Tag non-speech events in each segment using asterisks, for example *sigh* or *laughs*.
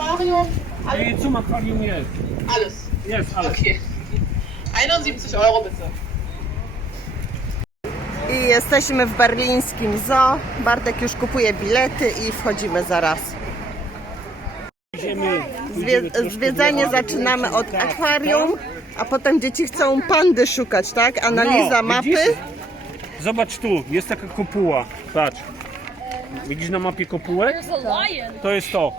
Aquarium, Ej, Zum Aquarium jest. alles. Jest, ale. Okay. 71 Euro bitte. I jesteśmy w berlińskim zoo. Bartek już kupuje bilety i wchodzimy zaraz. Idziemy, Zwie idziemy zwiedzanie zaczynamy od Tak, akwarium, a potem dzieci chcą pandy szukać, tak? Analiza No, mapy. widzisz? Zobacz tu, jest taka kopuła. Patrz. Widzisz na mapie kopułę? There's a lion. To jest to.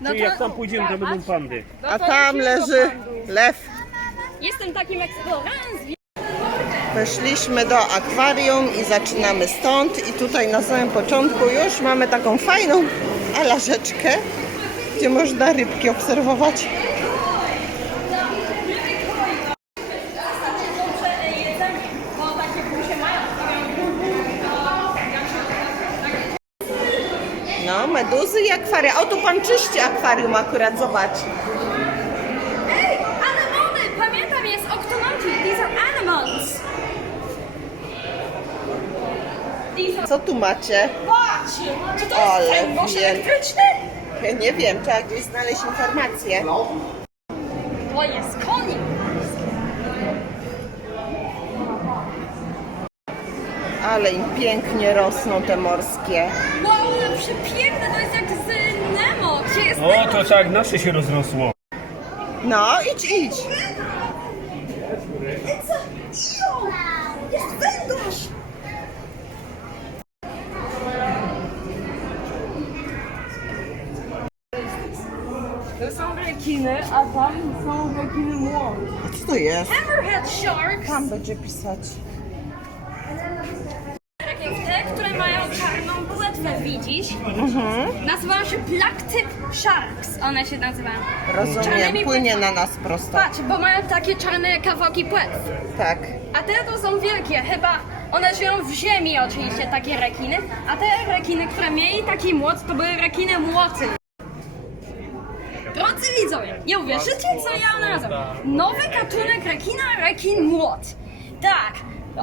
No Czyli to- jak tam pójdziemy, to będą pandy. No A to tam lecimy do leży pandu. lew. Jestem takim eksplorerem. Weszliśmy do akwarium i zaczynamy stąd. I tutaj na samym początku już mamy taką fajną alarzeczkę, gdzie można rybki obserwować. No, meduzy i akwaria. O, tu pan czyści akwarium akurat, zobacz. Ej, anemony! Pamiętam, jest octonauty. These are. These are... Co tu macie? Patrz! Czy to Ale jest ten wąż elektryczny? Ja nie wiem, trzeba gdzieś znaleźć informację. To jest konik. Ale im pięknie rosną te morskie. Wow, przepiękne, to jest jak z Nemo. Gdzie jest O, to tak jak nasze się rozrosło. No, idź, idź. Jest węgorz! To są rekiny, a tam są rekiny młode. A co to jest? Hammerhead sharks. Tam będzie pisać. Tak jak te, które mają płetwę, widzisz? Nazywają się black tip sharks. One się nazywają. Rozumiem, Czarnymi płynie na nas prosto. Patrz, bo mają takie czarne kawałki płetw. Tak. A te to są wielkie, chyba one żyją w ziemi oczywiście, takie rekiny. A te rekiny, które mieli taki młot, to były rekiny młoty. Drodzy widzowie, nie uwierzycie, co ja nazywam. Nowy gatunek rekina, rekin młot. Tak,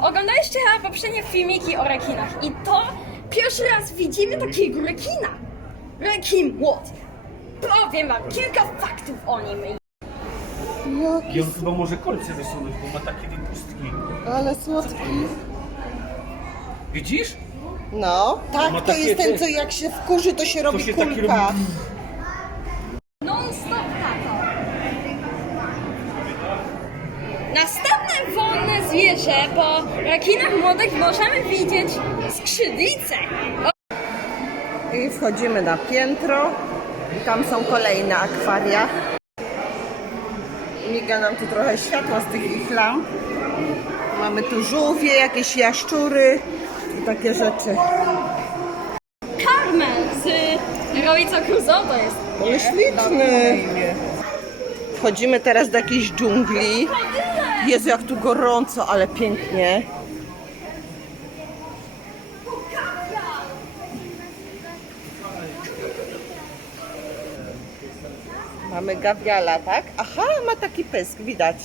oglądaliście chyba poprzednie filmiki o rekinach i to pierwszy raz widzimy takiego rekina. Rekin młot. Powiem wam kilka faktów o nim. Jaki, I on chyba może kolce wysunąć, bo ma takie wypustki. ale słodki. Widzisz? No, tak, to takie jest ten, te- co jak się wkurzy, to się To robi się taki kulka. robi... zwierzę, po rekinach młodych możemy widzieć skrzydlicę. O, I wchodzimy na piętro. Tam są kolejne akwaria. Miga nam tu trochę światła z tych ich lamp. Mamy tu żółwie, jakieś jaszczury i takie rzeczy. Carmel z Robinson Crusoe to jest. Ale śliczny. Wchodzimy teraz do jakiejś dżungli. Jezu, jak tu gorąco, ale pięknie. Mamy gawiala, tak? Aha, ma taki pysk, widać.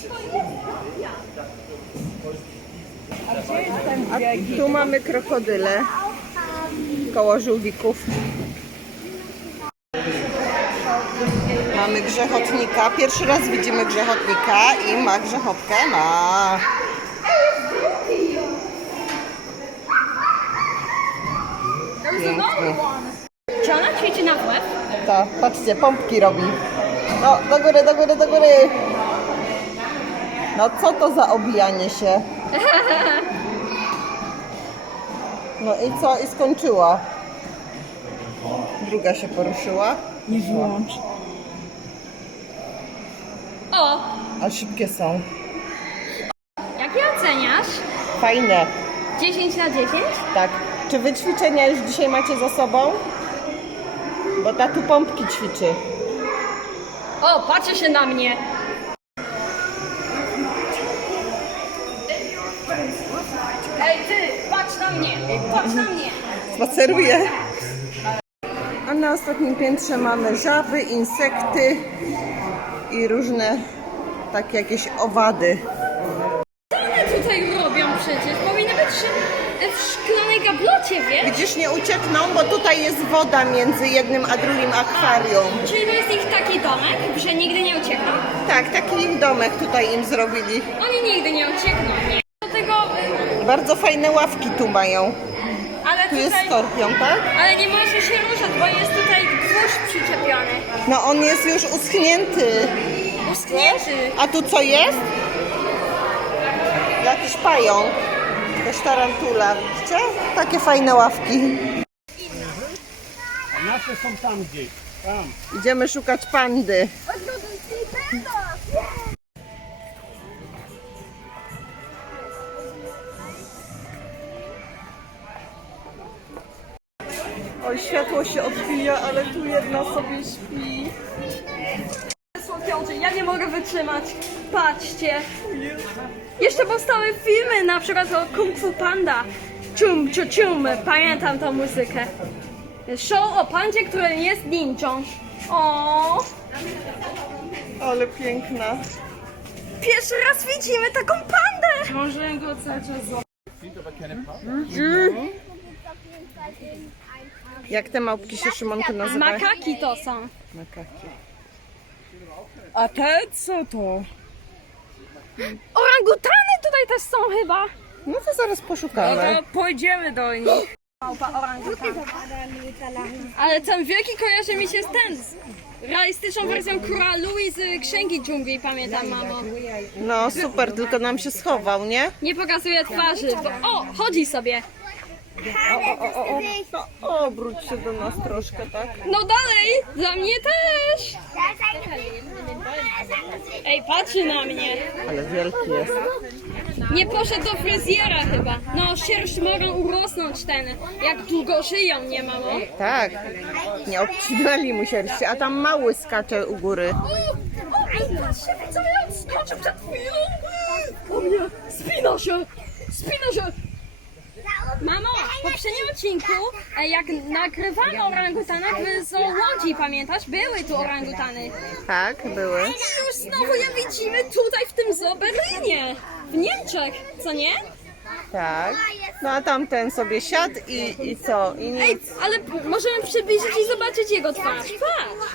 A tu mamy krokodyle koło żółwików. Mamy grzechotnika. Pierwszy raz widzimy grzechotnika i ma grzechotkę. Ma. Piękny. Czy ona ćwiczy na łeb? To, patrzcie, pompki robi. No, do góry, do góry, do góry. No, co to za obijanie się? *laughs* No i co? I skończyła. Druga się poruszyła. Nie wyłącz. O, A szybkie są. jak je oceniasz? Fajne. 10 na 10? Tak. Czy wy ćwiczenia już dzisiaj macie za sobą? Bo ta tu pompki ćwiczy. O, patrzy się na mnie. Ej ty, patrz na mnie, patrz na mnie. Spaceruje. A na ostatnim piętrze mamy żaby, insekty i różne takie jakieś owady. Co one tutaj robią przecież? Powinny być w szklanej w locie, wiesz? Widzisz, nie uciekną, bo tutaj jest woda między jednym a drugim akwarium. Czyli to jest ich taki domek, że nigdy nie uciekną. Tak, taki ich domek tutaj im zrobili. Oni nigdy nie uciekną, nie? Do tego, y, Bardzo fajne ławki tu mają. ale Tu jest skorpion, tak? ale nie może się ruszać, bo jest tutaj gwóźdź przyczepiony. No on jest już uschnięty. Uschnięty. A tu co jest? Jakiś pająk. Jakaś tarantula. Widzicie? Takie fajne ławki. Nasze są tam gdzieś. Tam. Idziemy szukać pandy. Oj, światło się odbija, ale tu jedna sobie śpi. Są piąty, ja nie mogę wytrzymać. Patrzcie. Jeszcze powstały filmy, na przykład o Kung Fu Panda. Cium, ciu, cium. Pamiętam tą muzykę. Show o pandzie, który jest ninją. O, Ale piękna. pierwszy raz widzimy taką pandę. Może go cały czas Jak te małpki się Szymonku nazywają? Makaki to są. Makaki. A te co to? Orangutany tutaj też są chyba. No to zaraz poszukamy. To pójdziemy do nich. Małpa orangutan. Ale ten wielki kojarzy mi się z ten. Z realistyczną wersją króla Louis z Księgi Dżungli, pamiętam mamo. No super, tylko nam się schował, nie? Nie pokazuje twarzy. Bo, o, chodzi sobie. No, obróć się do nas troszkę, tak? No dalej, dla mnie też. Ej, patrzy na mnie. Ale wielki jest. Nie poszedł do fryzjera chyba. No, sierść mogą urosnąć ten. Jak długo żyją, nie mamo? Tak. Nie obcinali mu sierści, a tam mały skacze u góry. O, o, ej, patrzcie, co ja skoczę przed chwilą. O nie, spina się, spina się. Mamo, w poprzednim odcinku, e, jak nagrywano orangutanek w zoologii, pamiętasz? Były tu orangutany. Tak, były. I już znowu je widzimy tutaj w tym zoo Berlinie. W Niemczech, co nie? Tak. No a tamten sobie siadł i, i co? I Ej, nic. ale możemy przybliżyć i zobaczyć jego twarz. Patrz.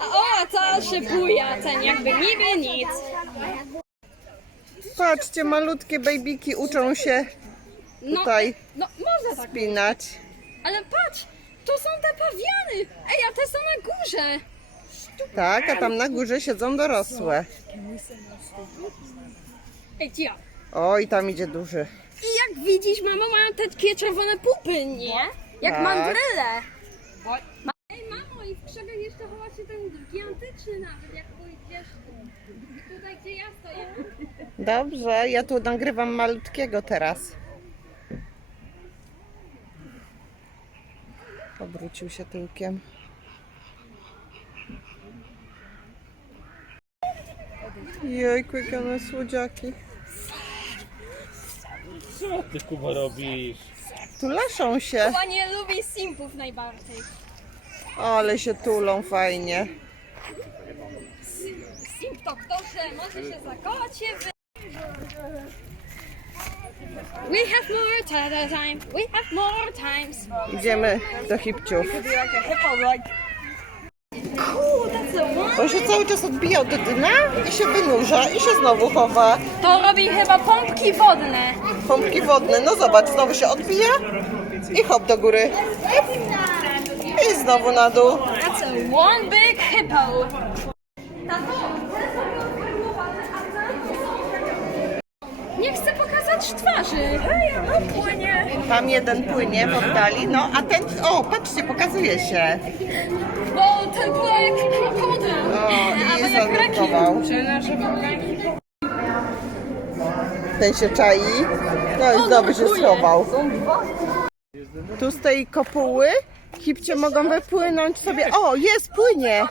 O, a ta się buja, ten jakby niby nic. Patrzcie, malutkie babyki uczą się No, tutaj no można tak, spinać. ale patrz, tu są te pawiany. Ej, a te są na górze. Tak, a tam na górze siedzą dorosłe. Ej, cia. O, i tam idzie duży. I jak widzisz, mamo, mają te takie czerwone pupy, nie? Jak Tak. mandryle. Ma- Ej, mamo, i w krzakach jeszcze chowa się ten gigantyczny nawet, jak pójdziesz tutaj, gdzie ja stoję. Dobrze, ja tu nagrywam malutkiego teraz. Obrócił się tyłkiem. Jejku, jakie one słodziaki. Co ty Kuba robisz? Tu laszą się, Chyba nie lubi simpów najbardziej. ale się tulą fajnie. Simp to kto, że może się zakochać się w... We have more ti- time, we have more times. Idziemy do hipciów. On się cały czas odbija od dna i się wynurza i się znowu chowa. To robi chyba pompki wodne. Pompki wodne, no zobacz, znowu się odbija i hop do góry. I znowu na dół. That's a one big hippo. Tato, te są rozformowane, a te są... Nie chcę pokazać twarzy. Hej, no płynie. Tam jeden płynie w oddali, no a ten, o patrzcie, pokazuje się. Bo ten był jak krokodyl. O, Albo i jak rekin. zanurkował. Ten się czai. No i znowu się nurkuje. schował. Tu z tej kopuły hipcie mogą wypłynąć sobie. O, jest, płynie.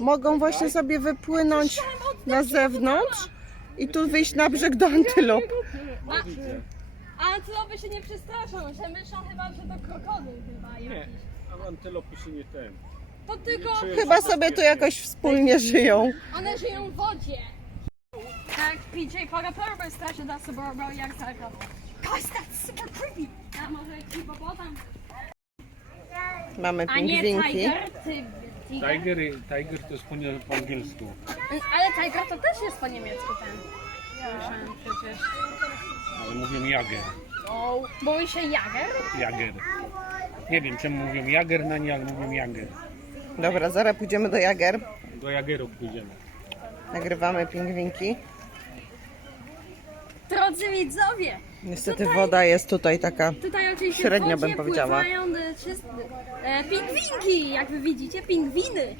Mogą właśnie sobie wypłynąć na zewnątrz i tu wyjść na brzeg do antylop. A, a antylope się nie przestraszą, że myślą chyba, że to krokodyl chyba Nie, jakiś. a antylopy się nie ten. To tylko Chyba sobie tu jakoś wspólnie żyją. one żyją w wodzie. Tak, PJ Parapara, bo straszy da sobie jak zagra. Guys, that's super creepy. A może hipopotam? Mamy A nie pingwinki. tiger, ty... Tiger? Tiger, tiger to jest po, po angielsku. Ale tiger to też jest po niemiecku ten. Słyszałem przecież. Ale mówią jager. Mówi się jager? Jager. Nie wiem czemu mówią jager na nie, ale mówią jager. Dobra, zaraz pójdziemy do Jager. Do jagerów pójdziemy. Nagrywamy pingwinki. Drodzy widzowie, Niestety woda jest tutaj taka. tutaj oczywiście Średnio w wodzie bym powiedziała. pływają e, wszyscy- e, pingwinki, jak wy widzicie, pingwiny.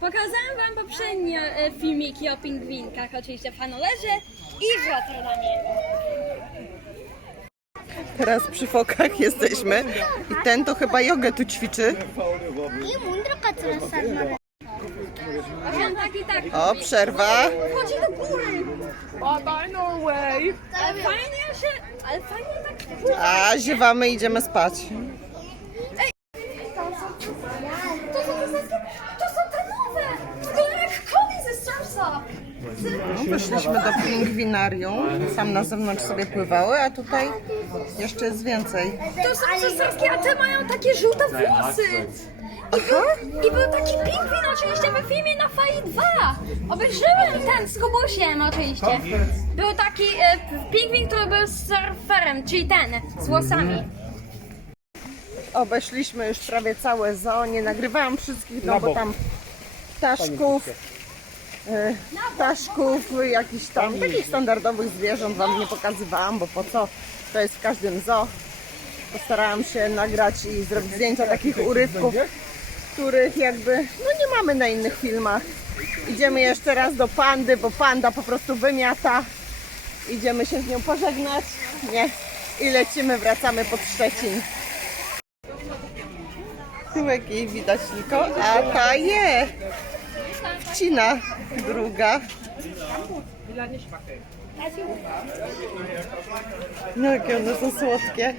Pokazałem wam poprzednio e, filmiki o pingwinkach, oczywiście w Hanowerze i w Rotterdamie. Teraz przy fokach jesteśmy. I ten to chyba jogę tu ćwiczy. Wiem tak i tak. O, przerwa. Chodzi do góry. Bye bye Norway! Ale fajnie się, ale fajnie tak. A, ziewamy, idziemy spać. To są te, to są te nowe. To jak konie ze surfsa. Wyszliśmy do pingwinarium. Sam na zewnątrz sobie pływały, a tutaj jeszcze jest więcej. To są cesarskie, a te mają takie żółte włosy. I był, I był taki pingwin oczywiście we filmie na Fai 2. Obejrzyłem ten z Kubusiem oczywiście. Był taki e, pingwin, który był surferem, czyli ten, z włosami. Obeszliśmy już prawie całe zoo. Nie nagrywałam wszystkich, no bo tam ptaszków, ptaszków, jakichś tam takich standardowych zwierząt wam nie pokazywałam, bo po co? To jest w każdym zoo. Postarałam się nagrać i zrobić zdjęcia takich urywków, których jakby no nie mamy na innych filmach. Idziemy jeszcze raz do pandy, bo panda po prostu wymiata. Idziemy się z nią pożegnać. Nie. I lecimy, wracamy pod Szczecin. Tyłek jej widać tylko, a ta je. Wcina druga. No jakie one są słodkie.